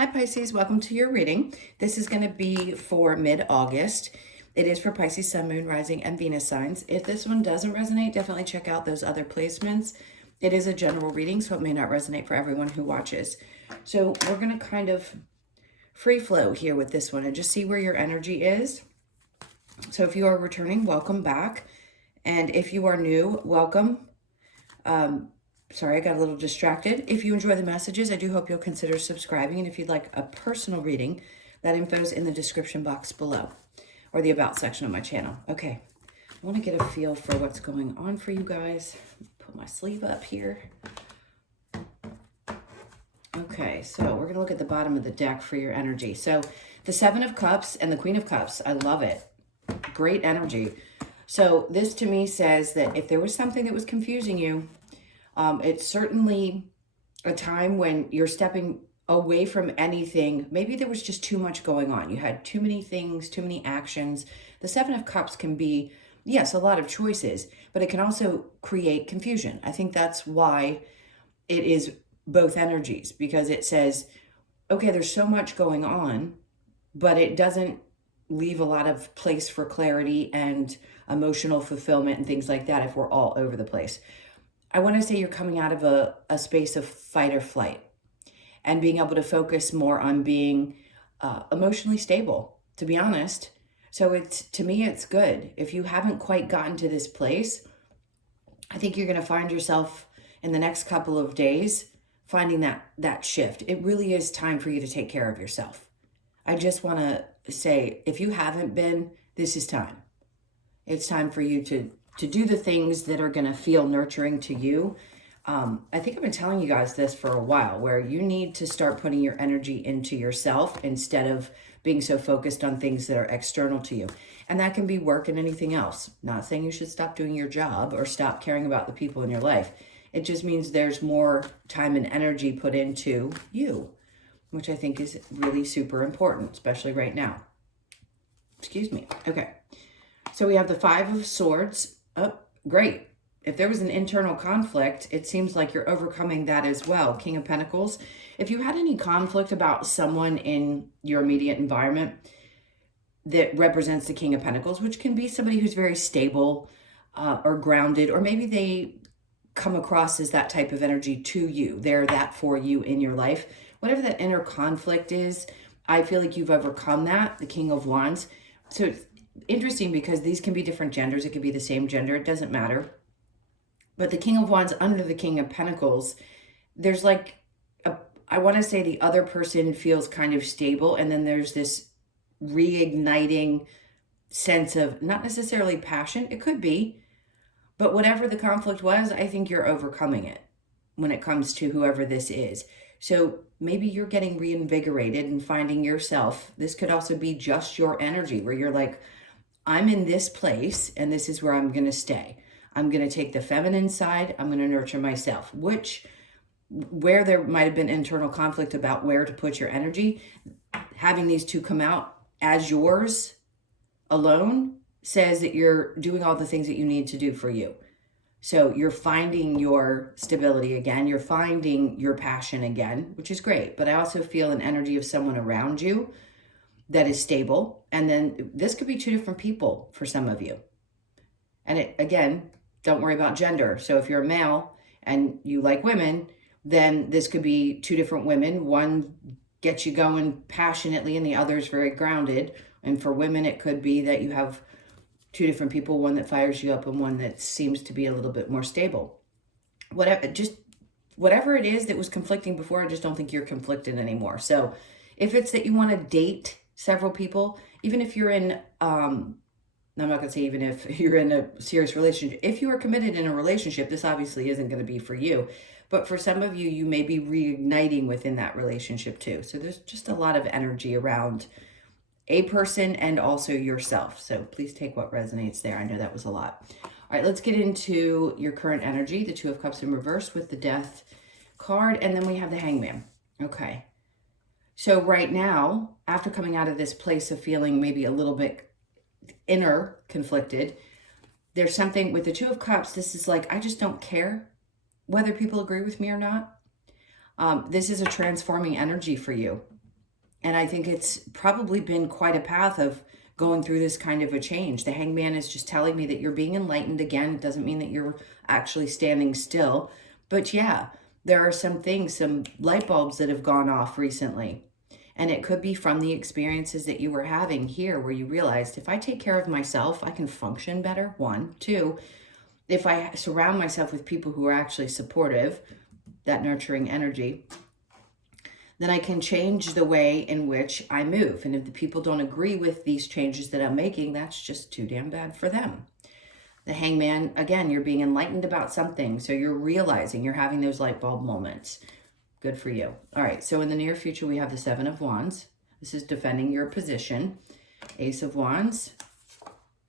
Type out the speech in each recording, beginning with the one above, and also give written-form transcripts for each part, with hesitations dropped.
Hi Pisces, welcome to your reading. This is going to be for mid-August. It is for Pisces, Sun, Moon, Rising, and Venus signs. If this one doesn't resonate, definitely check out those other placements. It is a general reading, so it may not resonate for everyone who watches. So we're going to kind of free flow here with this one and just see where your energy is. So if you are returning, welcome back. And if you are new, welcome. Sorry, I got a little distracted. If you enjoy the messages, I do hope you'll consider subscribing. And if you'd like a personal reading, that info is in the description box below or the about section of my channel. Okay, I want to get a feel for what's going on for you guys. Put my sleeve up here. Okay, so we're going to look at the bottom of the deck for your energy. So the Seven of Cups and the Queen of Cups, I love it. Great energy. So this to me says that if there was something that was confusing you, it's certainly a time when you're stepping away from anything. Maybe there was just too much going on. You had too many things, too many actions. The Seven of Cups can be, yes, a lot of choices, but it can also create confusion. I think that's why it is both energies, because it says, okay, there's so much going on, but it doesn't leave a lot of place for clarity and emotional fulfillment and things like that if we're all over the place. I want to say you're coming out of a space of fight or flight and being able to focus more on being emotionally stable, to be honest. So to me, it's good. If you haven't quite gotten to this place, I think you're going to find yourself in the next couple of days finding that shift. It really is time for you to take care of yourself. I just want to say, if you haven't been, this is time. It's time for you to do the things that are going to feel nurturing to you. I think I've been telling you guys this for a while, where you need to start putting your energy into yourself instead of being so focused on things that are external to you. And that can be work and anything else. Not saying you should stop doing your job or stop caring about the people in your life. It just means there's more time and energy put into you, which I think is really super important, especially right now. Excuse me. Okay. So we have the Five of Swords. Oh, great. If there was an internal conflict, it seems like you're overcoming that as well. King of Pentacles. If you had any conflict about someone in your immediate environment that represents the King of Pentacles, which can be somebody who's very stable or grounded, or maybe they come across as that type of energy to you. They're that for you in your life. Whatever that inner conflict is, I feel like you've overcome that, the King of Wands. So it's interesting because these can be different genders. It could be the same gender. It doesn't matter. But the King of Wands under the King of Pentacles, there's like, I want to say the other person feels kind of stable. And then there's this reigniting sense of not necessarily passion. It could be. But whatever the conflict was, I think you're overcoming it when it comes to whoever this is. So maybe you're getting reinvigorated and finding yourself. This could also be just your energy where you're like, I'm in this place and this is where I'm going to stay. I'm going to take the feminine side. I'm going to nurture myself, where there might have been internal conflict about where to put your energy, having these two come out as yours alone says that you're doing all the things that you need to do for you. So you're finding your stability again. You're finding your passion again, which is great. But I also feel an energy of someone around you that is stable. And then this could be two different people for some of you. And again, don't worry about gender. So if you're a male and you like women, then this could be two different women. One gets you going passionately and the other is very grounded. And for women, it could be that you have two different people, one that fires you up and one that seems to be a little bit more stable. Whatever it is that was conflicting before, I just don't think you're conflicted anymore. So if it's that you want to date several people, even if you're in, I'm not going to say even if you're in a serious relationship, if you are committed in a relationship, this obviously isn't going to be for you. But for some of you, you may be reigniting within that relationship too. So there's just a lot of energy around a person and also yourself. So please take what resonates there. I know that was a lot. All right, let's get into your current energy, the Two of Cups in reverse with the Death card. And then we have the Hangman. Okay. So right now, after coming out of this place of feeling maybe a little bit inner conflicted, there's something with the Two of Cups. This is like, I just don't care whether people agree with me or not. This is a transforming energy for you. And I think it's probably been quite a path of going through this kind of a change. The Hangman is just telling me that you're being enlightened again. It doesn't mean that you're actually standing still. But yeah, there are some things, some light bulbs that have gone off recently. And it could be from the experiences that you were having here where you realized if I take care of myself, I can function better. One. Two, if I surround myself with people who are actually supportive, that nurturing energy, then I can change the way in which I move. And if the people don't agree with these changes that I'm making, that's just too damn bad for them. The Hangman, again, you're being enlightened about something. So you're realizing, you're having those light bulb moments. Good for you. All right, so in the near future, we have the Seven of Wands. This is defending your position. Ace of Wands.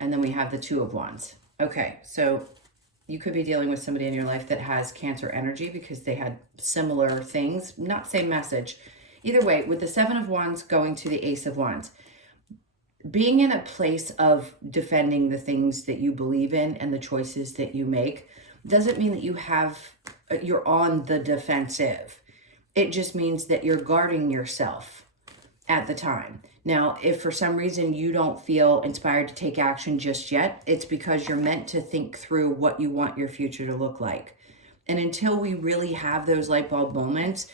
And then we have the Two of Wands. Okay, so you could be dealing with somebody in your life that has Cancer energy because they had similar things, not same message. Either way, with the Seven of Wands going to the Ace of Wands, being in a place of defending the things that you believe in and the choices that you make doesn't mean that you're on the defensive. It just means that you're guarding yourself at the time. Now, if for some reason you don't feel inspired to take action just yet, it's because you're meant to think through what you want your future to look like. And until we really have those light bulb moments,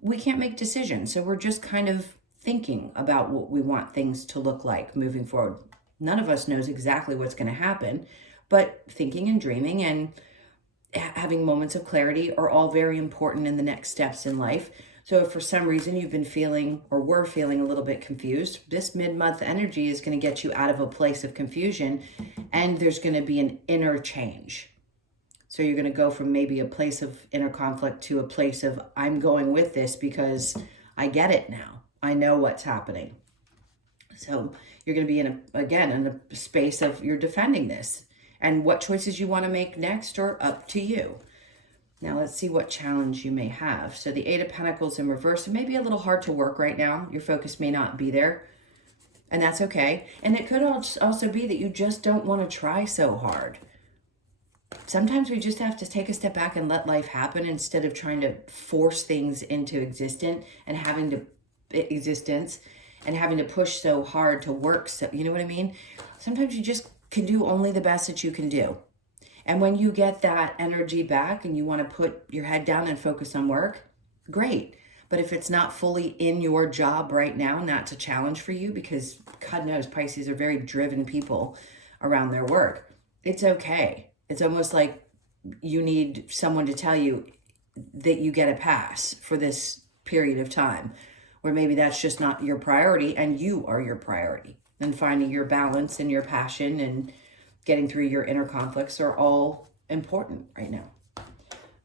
we can't make decisions. So we're just kind of thinking about what we want things to look like moving forward. None of us knows exactly what's going to happen, but thinking and dreaming and having moments of clarity are all very important in the next steps in life. So if for some reason you've been feeling or were feeling a little bit confused, this mid-month energy is going to get you out of a place of confusion, and there's going to be an inner change. So you're going to go from maybe a place of inner conflict to a place of, I'm going with this because I get it now. I know what's happening. So you're going to be in a space of you're defending this. And what choices you want to make next are up to you. Now let's see what challenge you may have. So the Eight of Pentacles in reverse, it may be a little hard to work right now. Your focus may not be there, and that's okay. And it could also be that you just don't want to try so hard. Sometimes we just have to take a step back and let life happen instead of trying to force things into existence and having to push so hard to work. So, you know what I mean? Sometimes you just can do only the best that you can do. And when you get that energy back and you want to put your head down and focus on work, great. But if it's not fully in your job right now, and that's a challenge for you because God knows Pisces are very driven people around their work, it's okay. It's almost like you need someone to tell you that you get a pass for this period of time, where maybe that's just not your priority and you are your priority. And finding your balance and your passion and getting through your inner conflicts are all important right now.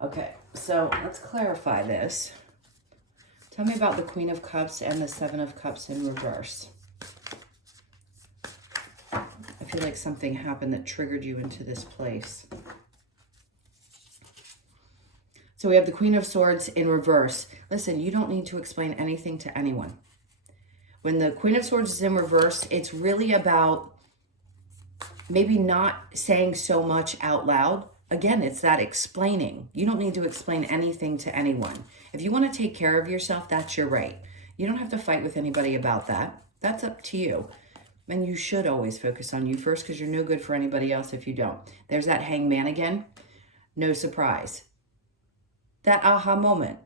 Okay, so let's clarify this. Tell me about the Queen of Cups and the Seven of Cups in reverse. I feel like something happened that triggered you into this place. So we have the Queen of Swords in reverse. Listen, you don't need to explain anything to anyone. When the Queen of Swords is in reverse, it's really about maybe not saying so much out loud. Again, it's that explaining. You don't need to explain anything to anyone. If you want to take care of yourself, that's your right. You don't have to fight with anybody about that. That's up to you. And you should always focus on you first because you're no good for anybody else if you don't. There's that Hangman again. No surprise. That aha moment.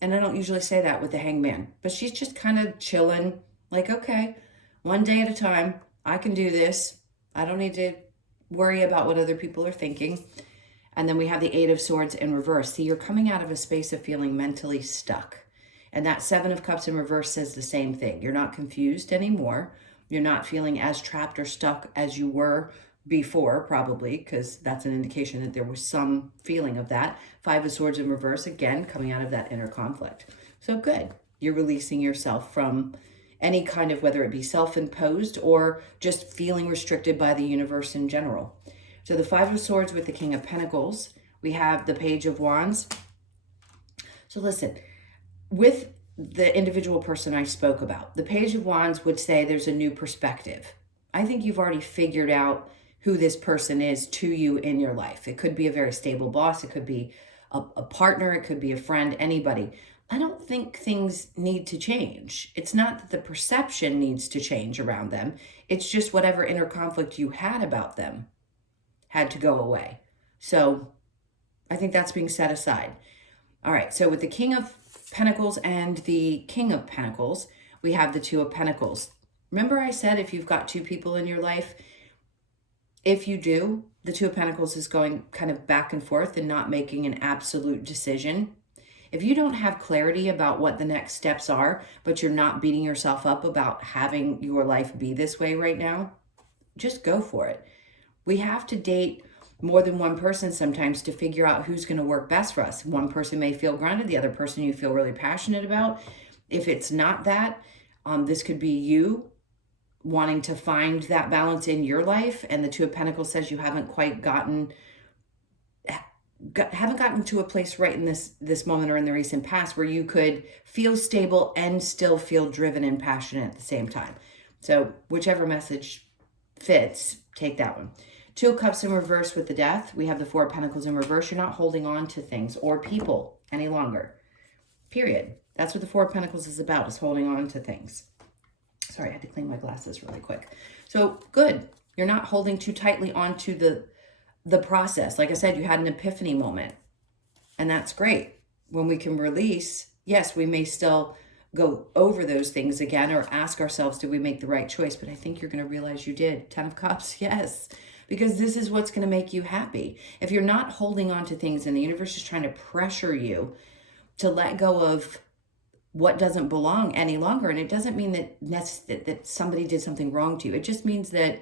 And I don't usually say that with the Hangman, but she's just kind of chilling, like, okay, one day at a time, I can do this. I don't need to worry about what other people are thinking. And then we have the Eight of Swords in reverse. See, you're coming out of a space of feeling mentally stuck. And that Seven of Cups in reverse says the same thing. You're not confused anymore. You're not feeling as trapped or stuck as you were before, probably, because that's an indication that there was some feeling of that. Five of Swords in reverse, again, coming out of that inner conflict. So good. You're releasing yourself from any kind of, whether it be self-imposed or just feeling restricted by the universe in general. So the Five of Swords with the King of Pentacles, we have the Page of Wands. So listen, with the individual person I spoke about, the Page of Wands would say there's a new perspective. I think you've already figured out who this person is to you in your life. It could be a very stable boss. It could be a partner. It could be a friend, anybody. I don't think things need to change. It's not that the perception needs to change around them. It's just whatever inner conflict you had about them had to go away. So I think that's being set aside. All right, so with the King of Pentacles and the King of Pentacles, we have the Two of Pentacles. Remember I said if you've got two people in your life, if you do, the Two of Pentacles is going kind of back and forth and not making an absolute decision. If you don't have clarity about what the next steps are, but you're not beating yourself up about having your life be this way right now, just go for it. We have to date more than one person sometimes to figure out who's going to work best for us. One person may feel grounded, the other person you feel really passionate about. If it's not that, this could be you wanting to find that balance in your life, and the Two of Pentacles says you haven't quite gotten to a place right in this moment or in the recent past where you could feel stable and still feel driven and passionate at the same time. So whichever message fits, take that one. Two of Cups in reverse with the Death. We have the Four of Pentacles in reverse. You're not holding on to things or people any longer. Period. That's what the Four of Pentacles is about, is holding on to things. Sorry, I had to clean my glasses really quick. So good. You're not holding too tightly onto the process. Like I said, you had an epiphany moment, and that's great. When we can release, yes, we may still go over those things again or ask ourselves, did we make the right choice? But I think you're going to realize you did. Ten of Cups, yes, because this is what's going to make you happy. If you're not holding on to things and the universe is trying to pressure you to let go of what doesn't belong any longer, and it doesn't mean that somebody did something wrong to you. It just means that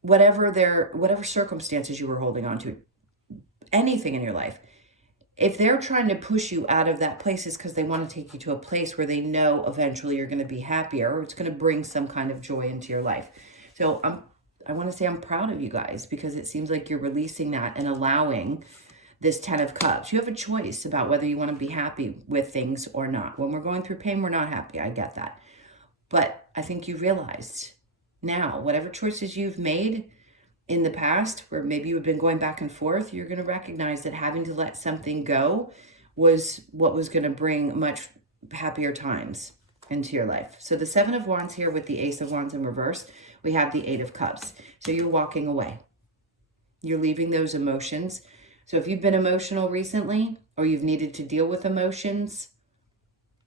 whatever circumstances you were holding on to, anything in your life, if they're trying to push you out of that place, it's because they want to take you to a place where they know eventually you're going to be happier, or it's going to bring some kind of joy into your life. So I want to say I'm proud of you guys, because it seems like you're releasing that and allowing this Ten of Cups. You have a choice about whether you want to be happy with things or not. When we're going through pain, we're not happy. I get that. But I think you realized now, whatever choices you've made in the past, where maybe you've been going back and forth, you're going to recognize that having to let something go was what was going to bring much happier times into your life. So the Seven of Wands here with the Ace of Wands in reverse, we have the Eight of Cups. So you're walking away. You're leaving those emotions. So if you've been emotional recently, or you've needed to deal with emotions,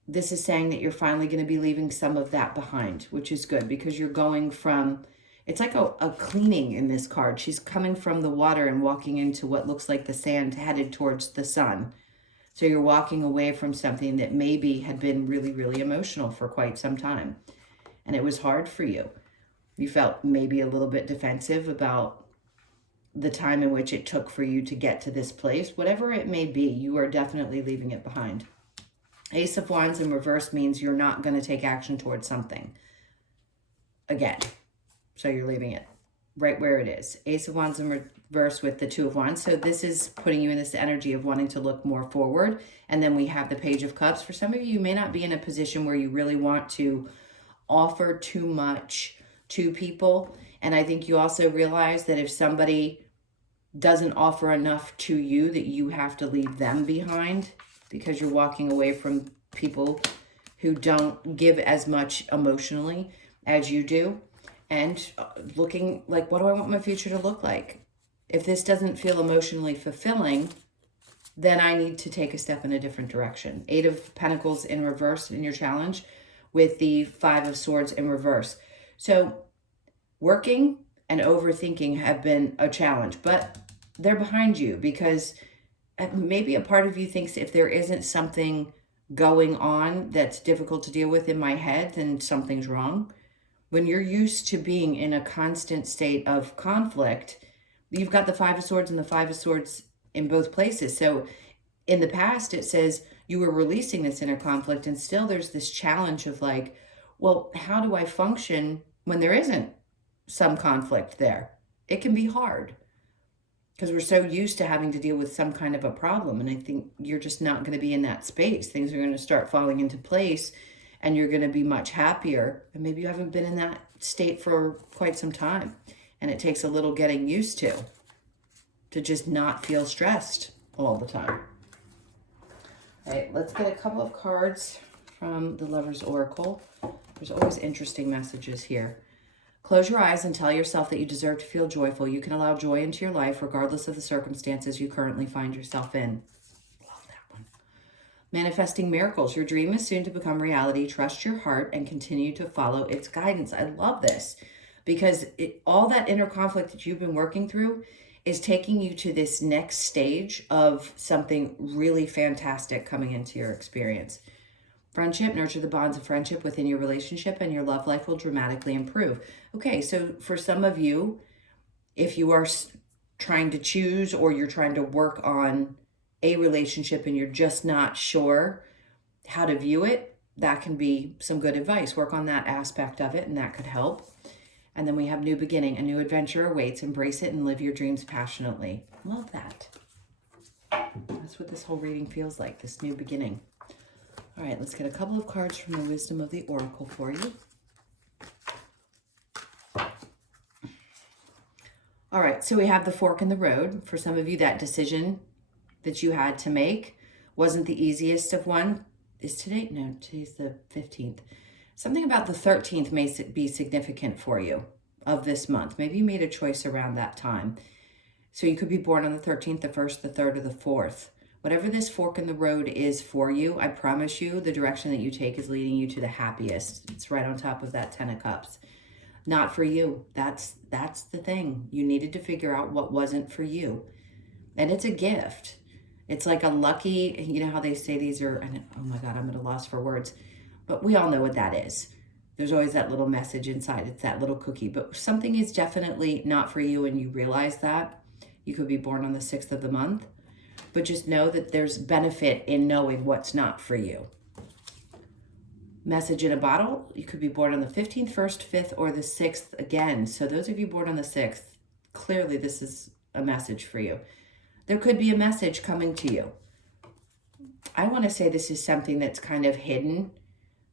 this is saying that you're finally going to be leaving some of that behind, which is good, because you're going from, it's like a cleaning in this card. She's coming from the water and walking into what looks like the sand, headed towards the sun. So you're walking away from something that maybe had been really, really emotional for quite some time. And it was hard for you. You felt maybe a little bit defensive about the time in which it took for you to get to this place. Whatever it may be, you are definitely leaving it behind. Ace of Wands in reverse means you're not going to take action towards something again. So you're leaving it right where it is. Ace of Wands in reverse with the Two of Wands. So this is putting you in this energy of wanting to look more forward. And then we have the Page of Cups. For some of you, you may not be in a position where you really want to offer too much to people. And I think you also realize that if somebody doesn't offer enough to you, that you have to leave them behind, because you're walking away from people who don't give as much emotionally as you do, and looking like, what do I want my future to look like? If this doesn't feel emotionally fulfilling, then I need to take a step in a different direction. Eight of Pentacles in reverse in your challenge with the Five of Swords in reverse. So working and overthinking have been a challenge, but they're behind you, because maybe a part of you thinks if there isn't something going on that's difficult to deal with in my head, then something's wrong. When you're used to being in a constant state of conflict, you've got the Five of Swords and the Five of Swords in both places. So in the past, it says you were releasing this inner conflict, and still there's this challenge of like, well, how do I function when there isn't some conflict there? It can be hard, because we're so used to having to deal with some kind of a problem. And I think you're just not going to be in that space. Things are going to start falling into place, and you're going to be much happier. And maybe you haven't been in that state for quite some time. And it takes a little getting used to just not feel stressed all the time. All right, let's get a couple of cards from the Lover's Oracle. There's always interesting messages here. Close your eyes and tell yourself that you deserve to feel joyful. You can allow joy into your life regardless of the circumstances you currently find yourself in. Love that one. Manifesting miracles. Your dream is soon to become reality. Trust your heart and continue to follow its guidance. I love this because all that inner conflict that you've been working through is taking you to this next stage of something really fantastic coming into your experience. Friendship, nurture the bonds of friendship within your relationship and your love life will dramatically improve. Okay, so for some of you, if you are trying to choose or you're trying to work on a relationship and you're just not sure how to view it, that can be some good advice. Work on that aspect of it and that could help. And then we have new beginning. A new adventure awaits. Embrace it and live your dreams passionately. Love that. That's what this whole reading feels like, this new beginning. All right, let's get a couple of cards from the Wisdom of the Oracle for you. All right, so we have the fork in the road. For some of you, that decision that you had to make wasn't the easiest of one. Is today? No, today's the 15th. Something about the 13th may be significant for you of this month. Maybe you made a choice around that time. So you could be born on the 13th, the 1st, the 3rd, or the 4th. Whatever this fork in the road is for you, I promise you the direction that you take is leading you to the happiest. It's right on top of that 10 of Cups. Not for you. That's the thing. You needed to figure out what wasn't for you. And it's a gift. It's like a lucky, you know how they say these are, oh my God, I'm at a loss for words. But we all know what that is. There's always that little message inside. It's that little cookie. But something is definitely not for you and you realize that. You could be born on the 6th of the month. But just know that there's benefit in knowing what's not for you. Message in a bottle. You could be born on the 15th, 1st, 5th, or the 6th again. So those of you born on the 6th, clearly this is a message for you. There could be a message coming to you. I want to say this is something that's kind of hidden.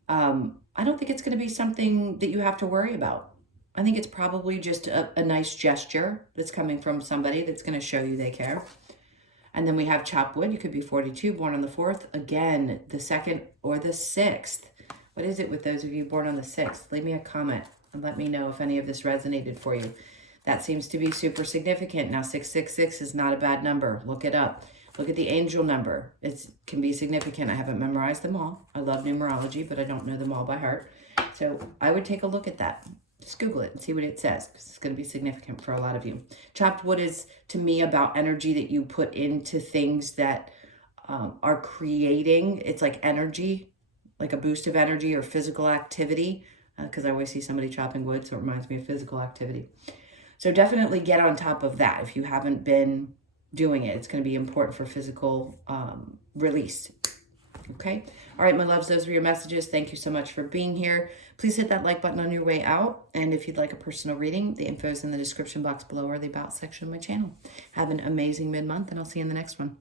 I don't think it's going to be something that you have to worry about. I think it's probably just a nice gesture that's coming from somebody that's going to show you they care. And then we have chopped wood. You could be 42, born on the 4th. Again, the 2nd or the 6th. What is it with those of you born on the 6th? Leave me a comment and let me know if any of this resonated for you. That seems to be super significant. Now, 666 is not a bad number. Look it up. Look at the angel number. It can be significant. I haven't memorized them all. I love numerology, but I don't know them all by heart. So I would take a look at that. Just Google it and see what it says, because it's going to be significant for a lot of you. Chopped wood is, to me, about energy that you put into things that are creating. It's like energy, like a boost of energy or physical activity, because I always see somebody chopping wood, so it reminds me of physical activity. So definitely get on top of that if you haven't been doing it. It's going to be important for physical release. Okay. All right, my loves, those were your messages. Thank you so much for being here. Please hit that like button on your way out. And if you'd like a personal reading, the info is in the description box below or the about section of my channel. Have an amazing mid-month, and I'll see you in the next one.